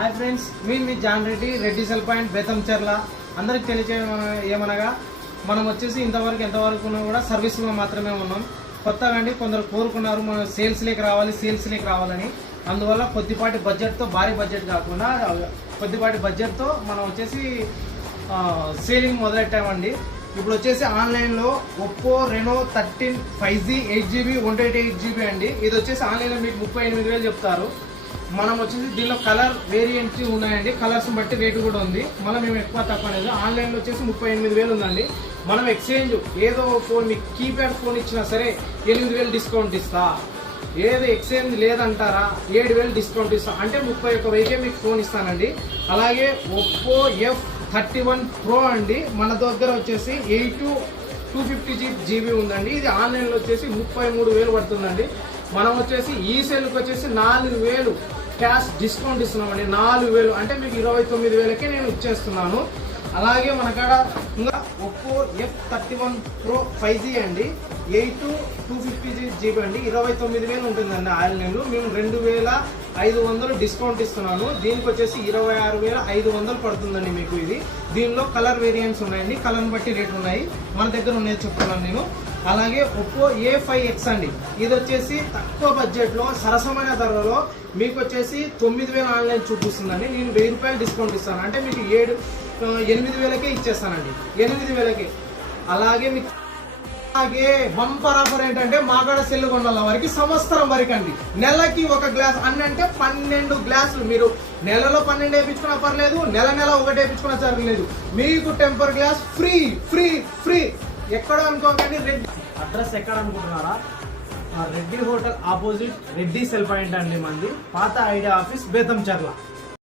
Hi friends, మీ John Reddy cell point Betamcherla. అందరికి తెలిసే ఏమనగా మనం వచ్చేసి ఎంతవరకు కూడా సర్వీస్లో మాత్రమే ఉన్నాం. కొత్తగా అండి కొందరు కోరుకున్నారు మనం సేల్స్లోకి రావాలని. అందువల్ల కొద్దిపాటి బడ్జెట్తో, భారీ బడ్జెట్ కాకుండా కొద్దిపాటి బడ్జెట్తో మనం వచ్చేసి సేలింగ్ మొదలెట్టామండి. ఇప్పుడు వచ్చేసి ఆన్లైన్లో Oppo Reno 13 5G 8GB 128GB అండి. ఇది వచ్చేసి ఆన్లైన్లో మీకు 38,000 చెప్తారు. మనం వచ్చేసి దీనిలో కలర్ వేరియంట్ ఉన్నాయండి. కలర్స్ బట్టి రేటు కూడా ఉంది. మళ్ళీ మేము ఎక్కువ తక్కువ అనేది ఆన్లైన్లో వచ్చేసి 38,000 ఉందండి. మనం ఎక్స్చేంజ్ ఏదో ఫోన్ మీకు కీప్యాడ్ ఫోన్ ఇచ్చినా సరే 8,000 డిస్కౌంట్ ఇస్తా. ఏదో ఎక్స్చేంజ్ లేదంటారా 7,000 డిస్కౌంట్ ఇస్తా. అంటే 31,000కే మీకు ఫోన్ ఇస్తానండి. అలాగే ఒప్పో F31 Pro అండి, మన దగ్గర వచ్చేసి 250GB ఉందండి. ఇది ఆన్లైన్లో వచ్చేసి 33,000 పడుతుందండి. మనం వచ్చేసి ఈ సెల్కి వచ్చేసి 4,000 క్యాష్ డిస్కౌంట్ ఇస్తున్నామండి. 4,000 అంటే మీకు 29,000కే నేను ఇచ్చేస్తున్నాను. అలాగే మన కాడ ఇంకా ఒప్పో F31 Pro 5G అండి, 250GB అండి, 29,000 ఉంటుందండి ఆన్లైన్లో. మేము 2,500 డిస్కౌంట్ ఇస్తున్నాను. దీనికి వచ్చేసి 26,500 పడుతుందండి మీకు. ఇది దీనిలో కలర్ వేరియంట్స్ ఉన్నాయండి, కలర్ని బట్టి రేట్లు ఉన్నాయి. మన దగ్గర ఉన్నాయి చెప్తున్నాను నేను. అలాగే ఒప్పో A5X అండి, ఇది వచ్చేసి తక్కువ బడ్జెట్లో సరసమైన ధరలో మీకు వచ్చేసి 9,000 ఆన్లైన్ చూపిస్తుందండి. నేను 1,000 రూపాయలు డిస్కౌంట్ ఇస్తాను. అంటే మీకు 8,000కే ఇచ్చేస్తానండి, 8,000కే. అలాగే మీకు బంపర్ ఆఫర్ ఏంటంటే మాకాడ సెల్ కొనాల వరకు సంవత్సరం వరకు అండి. నెలకి ఒక గ్లాస్ అంటే 12 గ్లాసులు. మీరు నెలలో 12 వేయించుకున్నా పర్లేదు, నెల ఒకటి వేయించుకున్నా పర్లేదు. మీకు temper glass free free free. ఎక్కడ అనుకోకండి, రెడ్డి అడ్రస్ ఎక్కడ అనుకుంటున్నారా? Reddy hotel opposite Reddy cell point అండి మంది. పాత ఐడియా ఆఫీస్ బేతంచెర్ల.